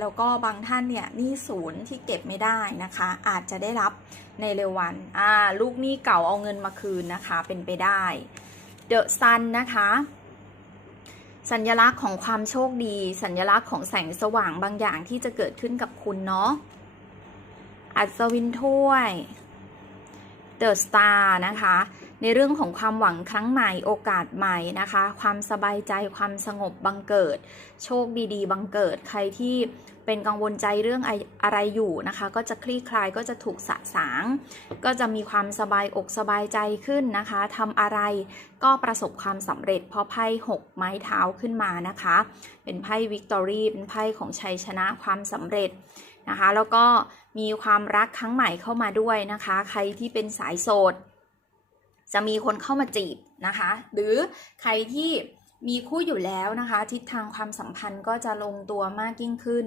แล้วก็บางท่านเนี่ยหนี้ศูนย์ที่เก็บไม่ได้นะคะ อาจจะได้รับในเร็ววันอ่าลูกหนี้เก่าเอาเงินมาคืนนะคะเป็นไปได้เดอะซันนะคะ สัญลักษณ์ของความโชคดี สัญลักษณ์ของแสงสว่างบางอย่างที่จะเกิดขึ้นกับคุณเนาะอัศวินถ้วยเดอะสตาร์นะคะ ในเรื่องของความหวังครั้งใหม่โอกาสใหม่นะคะ ความสบายใจความสงบบังเกิด โชคดีๆ บังเกิดใครที่เป็นกังวลใจเรื่องอะไรอยู่นะคะ ก็จะคลี่คลายก็จะถูกสะสาง ก็จะมีความสบายอกสบายใจขึ้นนะคะทำอะไรก็ประสบความสำเร็จเพราะไพ่หกไม้เท้าขึ้นมานะคะ เป็นไพ่วิกตอรี่เป็นไพ่ของชัยชนะความสำเร็จนะคะ แล้วก็มีความรักครั้งใหม่เข้ามาด้วยนะคะ ใครที่เป็นสายโสด จะมีคนเข้ามาจีบนะคะ หรือใครที่มีคู่อยู่แล้วนะคะ ทิศทางความสัมพันธ์ก็จะลงตัวมากยิ่งขึ้น